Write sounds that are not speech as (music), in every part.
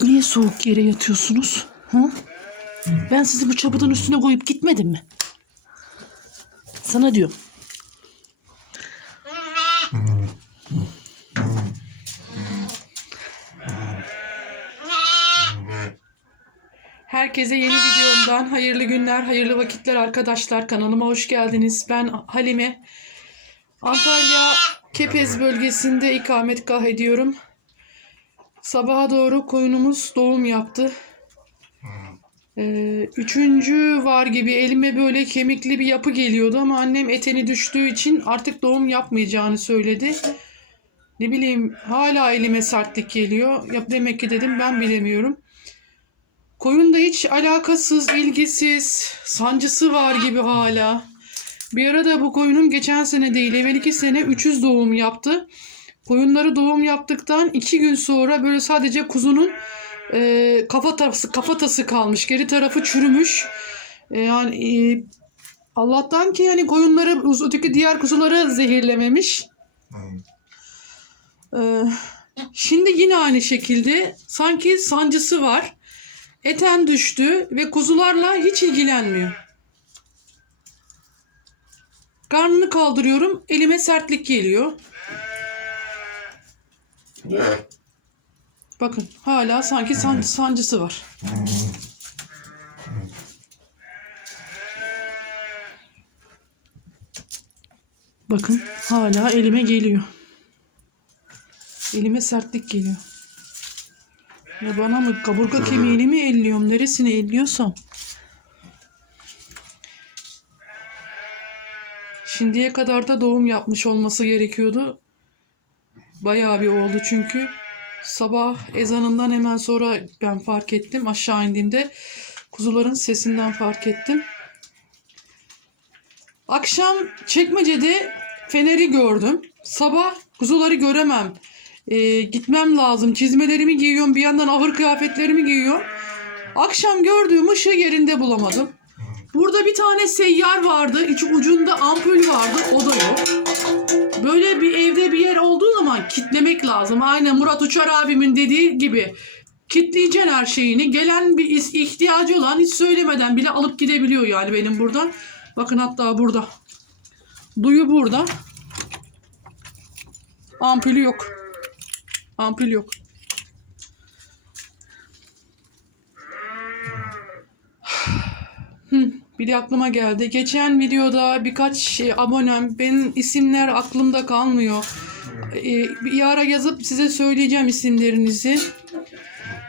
Niye soğuk yere yatıyorsunuz? Ha? Ben sizi bu çabudan üstüne koyup gitmedim mi? Sana diyorum. Herkese yeni videomdan hayırlı günler, hayırlı vakitler arkadaşlar. Kanalıma hoş geldiniz. Ben Halime. Antalya Kepez bölgesinde ikametgah ediyorum. Sabaha doğru koyunumuz doğum yaptı. Ee, üçüncü var gibi elime böyle kemikli bir yapı geliyordu ama annem eteni düştüğü için artık doğum yapmayacağını söyledi. Ne bileyim hala elime sertlik geliyor. Yap demek ki dedim ben bilemiyorum. Koyun da hiç alakasız, ilgisiz, sancısı var gibi hala. Bir ara da bu koyunum geçen sene değil, evveliki sene 300 doğum yaptı. Koyunları doğum yaptıktan iki gün sonra böyle sadece kuzunun e, kafatası, kafatası kalmış. Geri tarafı çürümüş. E, yani e, Allah'tan ki yani koyunları öteki diğer kuzuları zehirlememiş. E, şimdi yine aynı şekilde sanki sancısı var. Eten düştü ve kuzularla hiç ilgilenmiyor. Karnını kaldırıyorum, elime sertlik geliyor. Bakın hala sanki san- sancısı var. Bakın hala elime geliyor. Elime sertlik geliyor. Ya bana mı kaburga kemiğini mi elliyorum? Neresini elliyorsam. Şimdiye kadar da doğum yapmış olması gerekiyordu. Bayağı bir oldu çünkü. Sabah ezanından hemen sonra ben fark ettim. Aşağı indiğimde kuzuların sesinden fark ettim. Akşam çekmecede feneri gördüm. Sabah kuzuları göremem. Ee, gitmem lazım. Çizmelerimi giyiyorum. Bir yandan ahır kıyafetlerimi giyiyorum. Akşam gördüğüm ışığı yerinde bulamadım. Burada bir tane seyyar vardı. İç ucunda ampul vardı. O da yok. Böyle bir evde bir yer olduğu zaman kitlemek lazım. Aynen Murat Uçar abimin dediği gibi. Kitleyeceksin her şeyini. Gelen bir ihtiyacı olan hiç söylemeden bile alıp gidebiliyor yani benim buradan. Bakın hatta burada. Duyu burada. Ampulü yok. Ampul yok. (sighs) Hı, bir de aklıma geldi. Geçen videoda birkaç şey, abonem benim isimler aklımda kalmıyor. Ee, bir ara yazıp size söyleyeceğim isimlerinizi.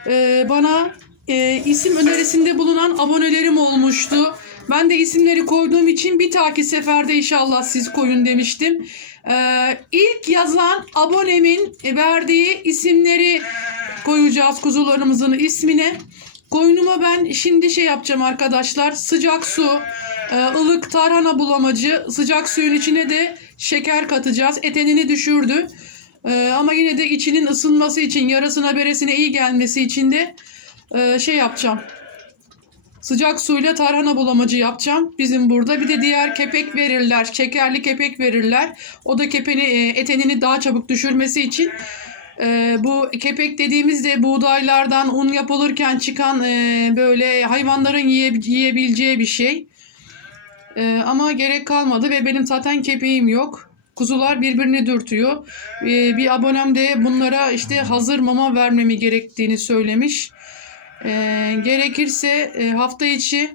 Ee, bana e, isim önerisinde bulunan abonelerim olmuştu. Ben de isimleri koyduğum için bir taki seferde inşallah siz koyun demiştim. Ee, ilk yazan abonemin verdiği isimleri koyacağız kuzularımızın ismine. Koynuma ben şimdi şey yapacağım arkadaşlar. Sıcak su, e, ılık tarhana bulamacı, sıcak suyun içine de şeker katacağız. Etenini düşürdü. E, ama yine de içinin ısınması için, yarasına beresine iyi gelmesi için de e, şey yapacağım. Sıcak suyla tarhana bulamacı yapacağım. Bizim burada bir de diğer kepek verirler. Şekerli kepek verirler. O da kepeni, etenini daha çabuk düşürmesi için ee, bu kepek dediğimizde buğdaylardan un yapılırken çıkan e, böyle hayvanların yiye, yiyebileceği bir şey. Ee, ama gerek kalmadı ve benim zaten kepeğim yok. Kuzular birbirini dürtüyor. Ee, bir abonem de bunlara işte hazır mama vermemi gerektiğini söylemiş. Ee, gerekirse e, hafta içi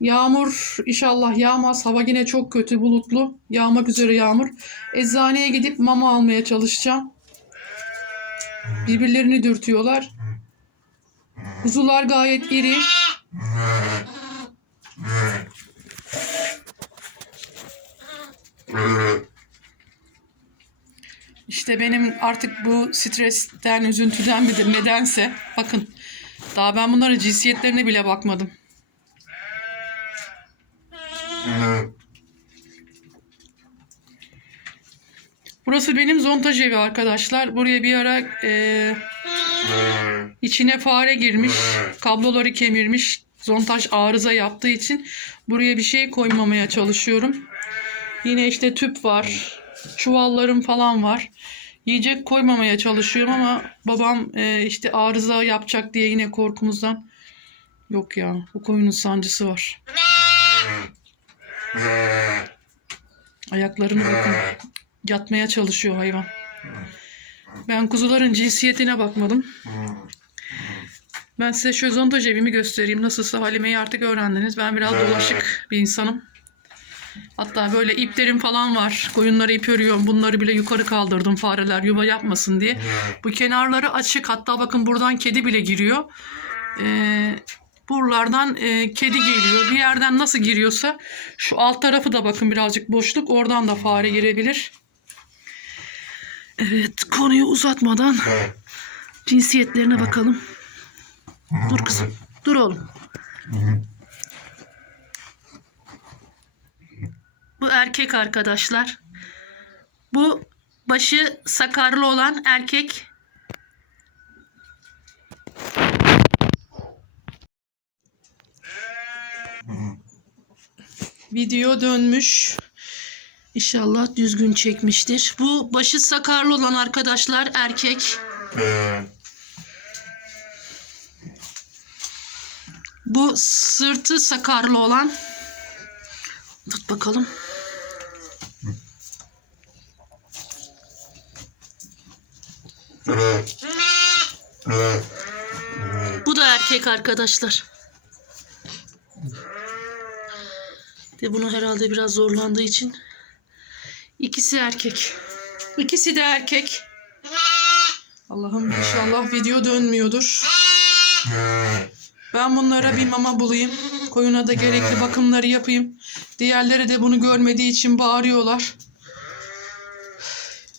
yağmur inşallah yağmaz. Hava yine çok kötü bulutlu. Yağmak üzere yağmur. Eczaneye gidip mama almaya çalışacağım. Birbirlerini dürtüyorlar. Kuzular gayet iri. İşte benim artık bu stresten, üzüntüden midir nedense. Bakın daha ben bunların cinsiyetlerine bile bakmadım. Burası benim zontaj evi arkadaşlar. Buraya bir ara e, İçine fare girmiş, kabloları kemirmiş, zontaj arıza yaptığı için buraya bir şey koymamaya çalışıyorum. Yine işte tüp var, çuvallarım falan var. Yiyecek koymamaya çalışıyorum ama babam e, işte arıza yapacak diye yine korkumuzdan yok ya bu koyunun sancısı var. Ayaklarını bakın. Yatmaya çalışıyor hayvan. Ben kuzuların cinsiyetine bakmadım. Ben size şu zontaj evimi göstereyim. Nasılsa Halime'yi artık öğrendiniz. Ben biraz dolaşık bir insanım. Hatta böyle iplerim falan var. Koyunları ip örüyorum. Bunları bile yukarı kaldırdım fareler yuva yapmasın diye. Bu kenarları açık. Hatta bakın buradan kedi bile giriyor. Ee, buralardan e, kedi geliyor. Bir yerden nasıl giriyorsa şu alt tarafı da bakın birazcık boşluk. Oradan da fare girebilir. Evet konuyu uzatmadan cinsiyetlerine bakalım. Dur kızım. Dur oğlum. Bu erkek arkadaşlar. Bu başı sakarlı olan erkek. Video dönmüş. İnşallah düzgün çekmiştir. Bu başı sakarlı olan arkadaşlar erkek. Bu sırtı sakarlı olan. Tut bakalım. Bu da erkek arkadaşlar. De bunu herhalde biraz zorlandığı için. İkisi erkek. İkisi de erkek. Allah'ım inşallah video dönmüyordur. Ben bunlara bir mama bulayım. Koyuna da gerekli bakımları yapayım. Diğerleri de bunu görmediği için bağırıyorlar.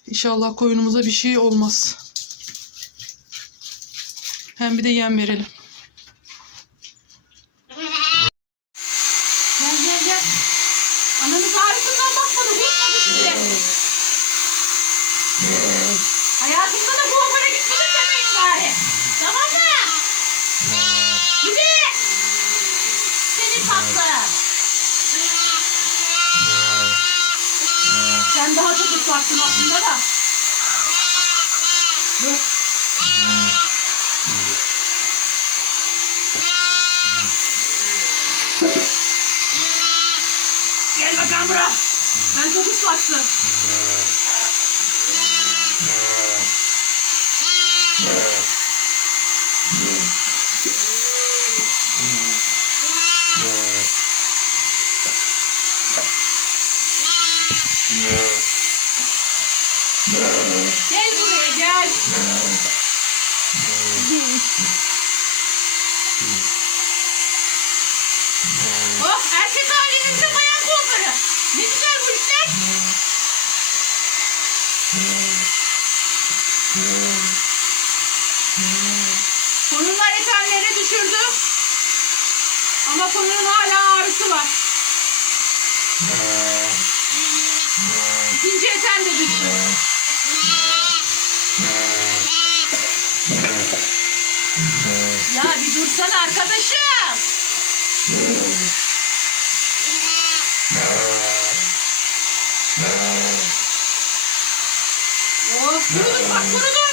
İnşallah koyunumuza bir şey olmaz. Hem bir de yem verelim. Gel gel gel. Ananız ağrısından bakmadı. Hiç bile. Hayatımda da bu okula gitmeni demeyin bari. Tamam mı? Gidi. Seni tatlı. Sen daha çok ıslaksın aslında da. Dur. Gel bakalım buraya. Sen çok ıslaksın. Gel buraya gel. Oh erkek halinizde bayan kuaförü. Ne güzel bu işler. Koyunlar etenleri düşürdü. Ama koyunun hala ağrısı var. İkinci eten de düştü. Ya bir dursana arkadaşım. Oh, kurudun bak kurudun.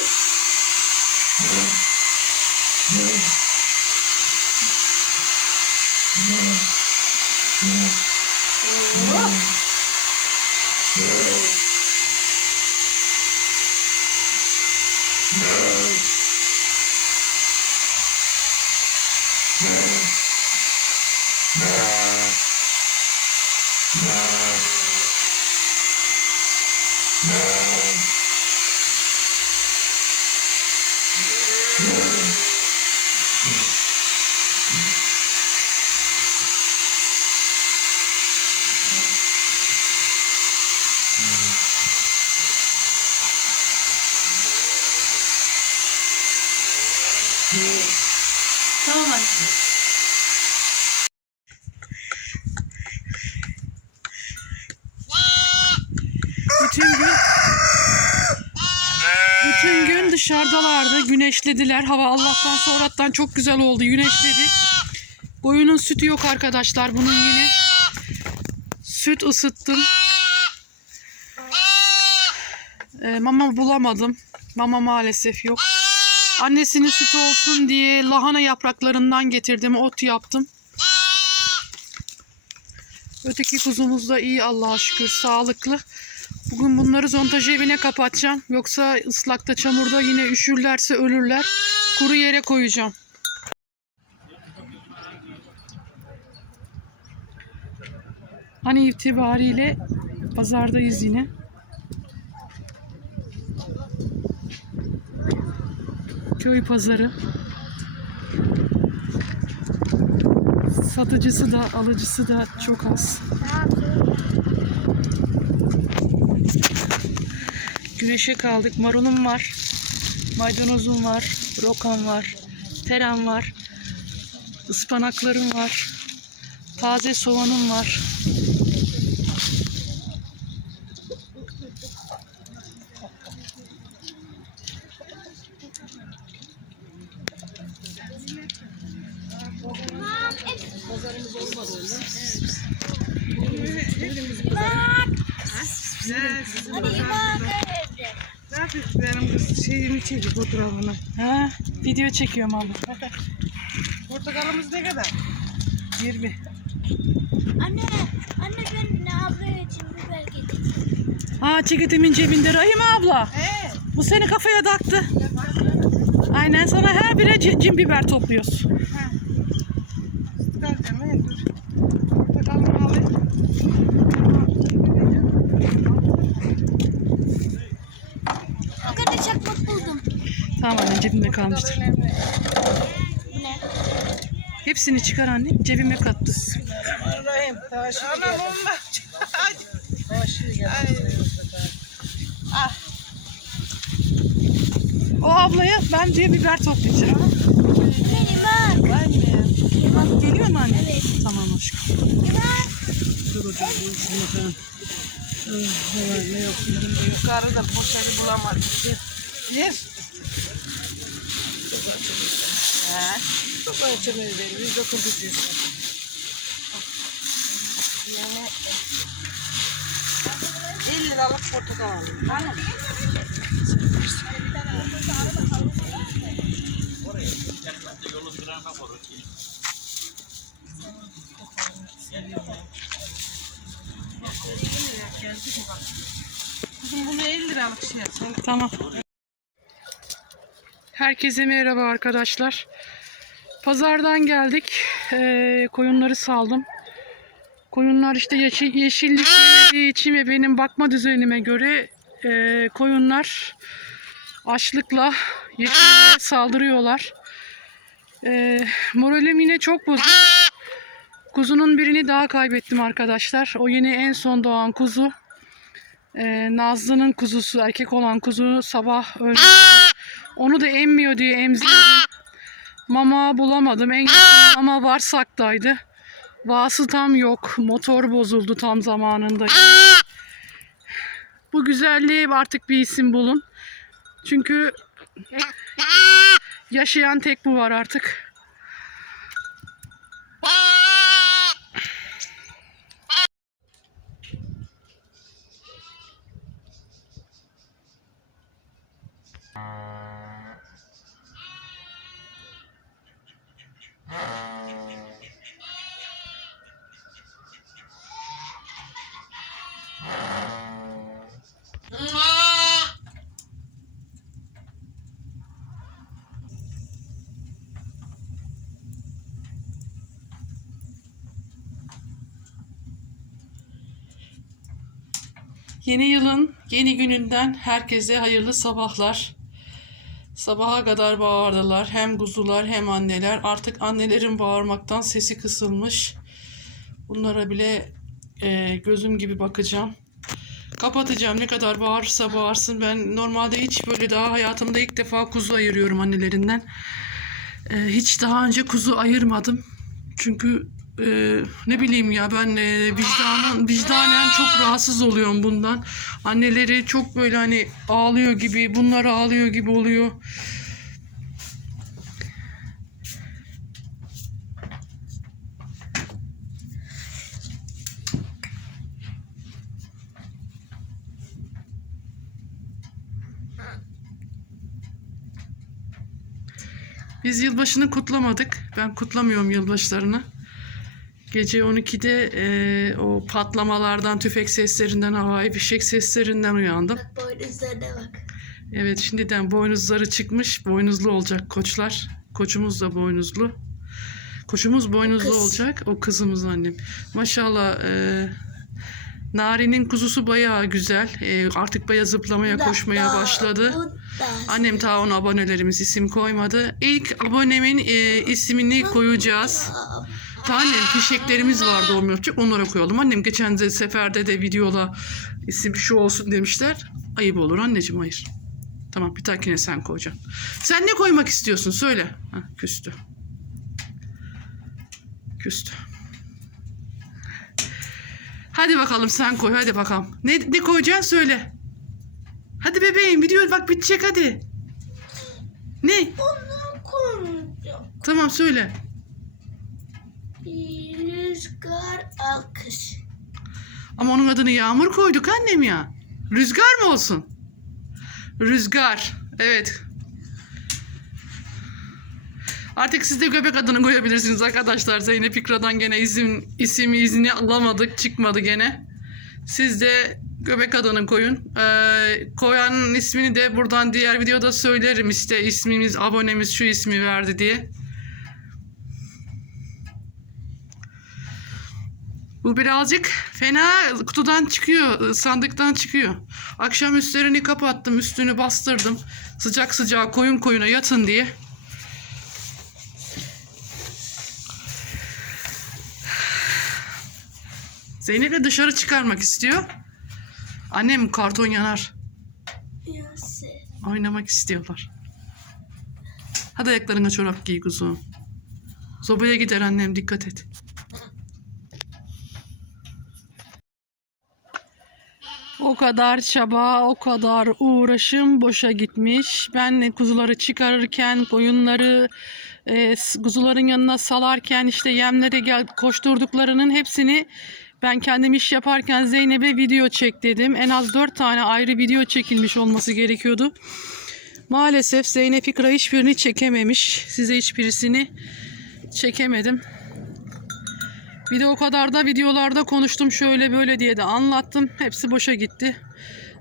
Oh. Tamam anne. Bütün gün bütün gün dışarıda dışarıdalardı. Güneşlediler. Hava Allah'tan sonradan çok güzel oldu. Güneşledi. Koyunun sütü yok arkadaşlar. Bunun yine süt ısıttım. Ee, mama bulamadım. Mama maalesef yok. Annesinin sütü olsun diye lahana yapraklarından getirdim. Ot yaptım. Öteki kuzumuz da iyi Allah'a şükür sağlıklı. Bugün bunları zontaj evine kapatacağım. Yoksa ıslakta çamurda yine üşürlerse ölürler. Kuru yere koyacağım. Hani itibariyle pazardayız yine. Köy pazarı. Satıcısı da alıcısı da çok az. Güneşe kaldık. Marulum var. Maydanozum var. Rokan var. Terem var. ıspanaklarım var. Taze soğanım var. Çekip fotoğrafını? Ha, video çekiyorum abi. Portakalımız ne kadar? 20. Anne, anne ben ne ablaya için biber getirdim. Ha ceketimin cebinde Rahim abla. Ee, Bu seni kafaya taktı. Aynen sana her bire ci- cin biber topluyoruz. çıkaracağım he dur. Portakalımı alayım. O kadar çakmak buldum. Tamam anne cebimde kalmıştır. Ne? Hepsini çıkar anne. Cebime kattı. Rahim. Anam. (laughs) Ay. Ah. O ablaya ben diye biber toplayacağım. Benim bak. Var mı ya? Geliyor mu anne? Evet. Tamam aşkım. Ne yok. Yukarıda poşeti bulamadık. Yer. Çok açılıyor benim. Biz dokunduk Yani 50 liralık portakal aldım. Kızım bunu 50 liralık şey yap. Sen Tamam. Herkese merhaba arkadaşlar. Pazardan geldik. Ee, koyunları saldım. Koyunlar işte yeşil, yeşillik yemediği için ve benim bakma düzenime göre e, koyunlar açlıkla yeşilliğe saldırıyorlar. E, moralim yine çok bozuk. Kuzunun birini daha kaybettim arkadaşlar. O yine en son doğan kuzu. Ee, Nazlı'nın kuzusu, erkek olan kuzu sabah öldü. Onu da emmiyor diye emzirdim. Mama bulamadım. En yakın mama Varsak'taydı. Vasıtam yok. Motor bozuldu tam zamanında. Bu güzelliğe artık bir isim bulun. Çünkü yaşayan tek bu var artık. Yeni yılın yeni gününden herkese hayırlı sabahlar. Sabaha kadar bağırdılar. Hem kuzular hem anneler. Artık annelerin bağırmaktan sesi kısılmış. Bunlara bile e, gözüm gibi bakacağım. Kapatacağım ne kadar bağırırsa bağırsın. Ben normalde hiç böyle daha hayatımda ilk defa kuzu ayırıyorum annelerinden. E, hiç daha önce kuzu ayırmadım. Çünkü e, ne bileyim ya ben e, vicdanın vicdanen çok rahatsız oluyorum bundan. Anneleri çok böyle hani ağlıyor gibi, bunlar ağlıyor gibi oluyor. Biz yılbaşını kutlamadık. Ben kutlamıyorum yılbaşlarını. Gece 12'de e, o patlamalardan, tüfek seslerinden, havai fişek seslerinden uyandım. Boynuzlarına bak. Evet şimdiden boynuzları çıkmış. Boynuzlu olacak koçlar. Koçumuz da boynuzlu. Koçumuz boynuzlu kız. olacak. O kızımız annem. Maşallah e, Nari'nin kuzusu bayağı güzel. E, artık bayağı zıplamaya, Da- koşmaya da- başladı. da- Annem ta ona abonelerimiz isim koymadı. İlk abonemin e, ismini koyacağız. Tanem fişeklerimiz vardı olmuyor. Onlara koyalım. Annem geçen de seferde de videoda isim şu olsun demişler. Ayıp olur anneciğim hayır. Tamam bir dahakine sen koyacaksın. Sen ne koymak istiyorsun söyle. Ha, küstü. Küstü. Hadi bakalım sen koy hadi bakalım. Ne, ne koyacaksın söyle. Hadi bebeğim video bak bitecek hadi. Ne? Tamam söyle. Rüzgar alkış. Ama onun adını Yağmur koyduk annem ya. Rüzgar mı olsun? Rüzgar. Evet. Artık siz de göbek adını koyabilirsiniz arkadaşlar. Zeynep İkra'dan gene isim ismi izni alamadık. Çıkmadı gene. Siz de göbek adını koyun. Ee, koyanın ismini de buradan diğer videoda söylerim. İşte ismimiz, abonemiz şu ismi verdi diye. Bu birazcık fena kutudan çıkıyor, sandıktan çıkıyor. Akşam üstlerini kapattım, üstünü bastırdım. Sıcak sıcağı koyun koyuna yatın diye. Zeynep de dışarı çıkarmak istiyor. Annem karton yanar. Oynamak istiyorlar. Hadi ayaklarına çorap giy kuzum. Sobaya gider annem dikkat et. O kadar çaba, o kadar uğraşım boşa gitmiş. Ben kuzuları çıkarırken, koyunları e, kuzuların yanına salarken, işte yemlere gel koşturduklarının hepsini ben kendim iş yaparken Zeynep'e video çek dedim. En az dört tane ayrı video çekilmiş olması gerekiyordu. Maalesef Zeynep İkra hiçbirini çekememiş. Size hiçbirisini çekemedim. Bir de o kadar da videolarda konuştum şöyle böyle diye de anlattım. Hepsi boşa gitti.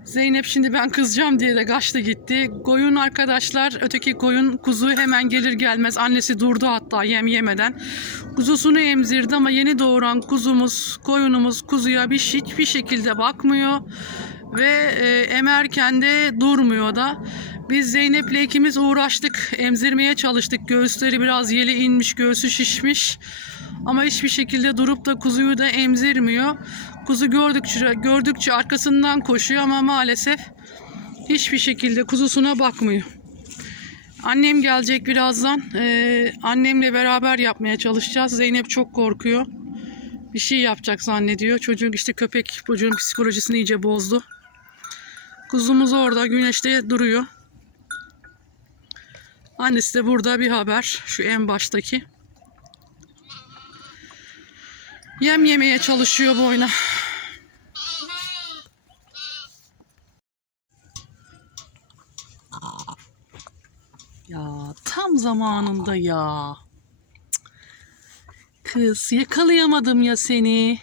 Zeynep şimdi ben kızacağım diye de kaçtı gitti. Koyun arkadaşlar öteki koyun kuzu hemen gelir gelmez annesi durdu hatta yem yemeden. Kuzusunu emzirdi ama yeni doğuran kuzumuz koyunumuz kuzuya bir hiçbir şekilde bakmıyor. Ve e, emerken de durmuyor da. Biz Zeynep'le ikimiz uğraştık. Emzirmeye çalıştık. Göğüsleri biraz yeli inmiş, göğsü şişmiş. Ama hiçbir şekilde durup da kuzuyu da emzirmiyor. Kuzu gördükçe gördükçe arkasından koşuyor ama maalesef hiçbir şekilde kuzusuna bakmıyor. Annem gelecek birazdan. Ee, annemle beraber yapmaya çalışacağız. Zeynep çok korkuyor. Bir şey yapacak zannediyor. Çocuğun işte köpek çocuğun psikolojisini iyice bozdu. Kuzumuz orada güneşte duruyor. Annesi de burada bir haber. Şu en baştaki. Yem yemeye çalışıyor boyuna. Ya tam zamanında ya. Kız yakalayamadım ya seni.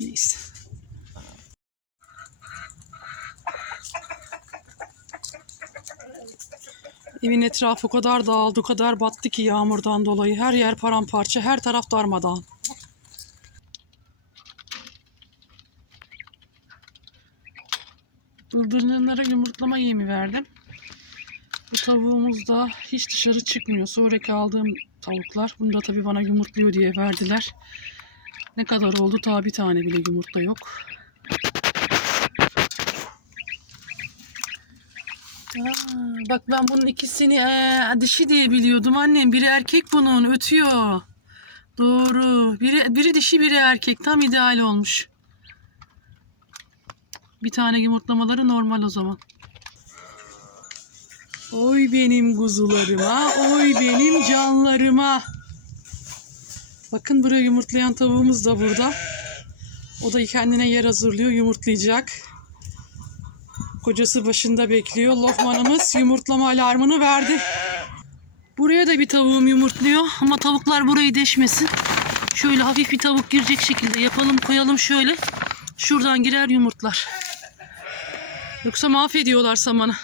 Neyse. Evin etrafı o kadar dağıldı, o kadar battı ki yağmurdan dolayı. Her yer paramparça, her taraf darmadağın. Bıldırcınlara yumurtlama yemi verdim. Bu tavuğumuz da hiç dışarı çıkmıyor. Sonraki aldığım tavuklar. Bunu da tabii bana yumurtluyor diye verdiler. Ne kadar oldu? Ta bir tane bile yumurta yok. Aa, bak ben bunun ikisini eee, dişi diye biliyordum annem. Biri erkek bunun ötüyor. Doğru. Biri, biri dişi biri erkek. Tam ideal olmuş. Bir tane yumurtlamaları normal o zaman. Oy benim kuzularıma, oy benim canlarıma. Bakın buraya yumurtlayan tavuğumuz da burada. O da kendine yer hazırlıyor, yumurtlayacak. Kocası başında bekliyor. Lokmanımız yumurtlama alarmını verdi. Buraya da bir tavuğum yumurtluyor ama tavuklar burayı deşmesin. Şöyle hafif bir tavuk girecek şekilde yapalım koyalım şöyle. Şuradan girer yumurtlar. Yoksa mahvediyorlar samanı.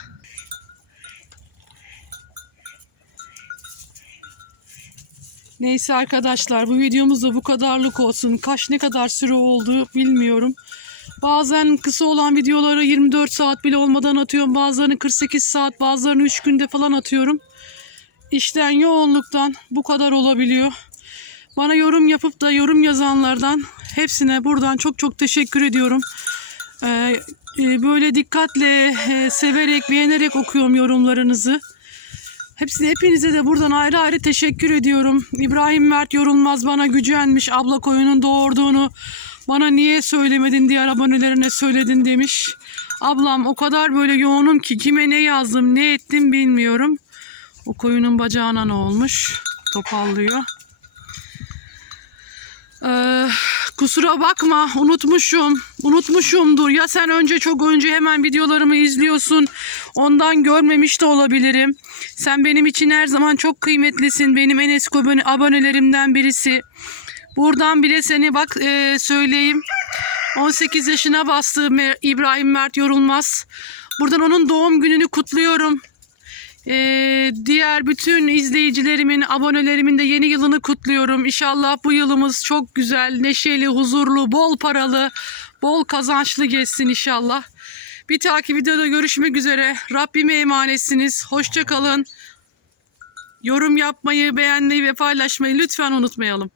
Neyse arkadaşlar bu videomuz da bu kadarlık olsun. Kaç ne kadar süre oldu bilmiyorum. Bazen kısa olan videoları 24 saat bile olmadan atıyorum. Bazılarını 48 saat, bazılarını 3 günde falan atıyorum. İşten yoğunluktan bu kadar olabiliyor. Bana yorum yapıp da yorum yazanlardan hepsine buradan çok çok teşekkür ediyorum. Ee, e, böyle dikkatle, e, severek, beğenerek okuyorum yorumlarınızı. Hepsi hepinize de buradan ayrı ayrı teşekkür ediyorum. İbrahim Mert yorulmaz bana gücenmiş abla koyunun doğurduğunu bana niye söylemedin diğer abonelerine söyledin demiş. Ablam o kadar böyle yoğunum ki kime ne yazdım ne ettim bilmiyorum. O koyunun bacağına ne olmuş? Topallıyor. Ee, kusura bakma unutmuşum. Unutmuşumdur. Ya sen önce çok önce hemen videolarımı izliyorsun. Ondan görmemiş de olabilirim. Sen benim için her zaman çok kıymetlisin. Benim en eski abone- abonelerimden birisi. Buradan bile seni bak e, söyleyeyim. 18 yaşına bastı İbrahim Mert Yorulmaz. Buradan onun doğum gününü kutluyorum. Ee, diğer bütün izleyicilerimin, abonelerimin de yeni yılını kutluyorum. İnşallah bu yılımız çok güzel, neşeli, huzurlu, bol paralı, bol kazançlı geçsin inşallah. Bir takip videoda görüşmek üzere. Rabbime emanetsiniz. Hoşça kalın. Yorum yapmayı, beğenmeyi ve paylaşmayı lütfen unutmayalım.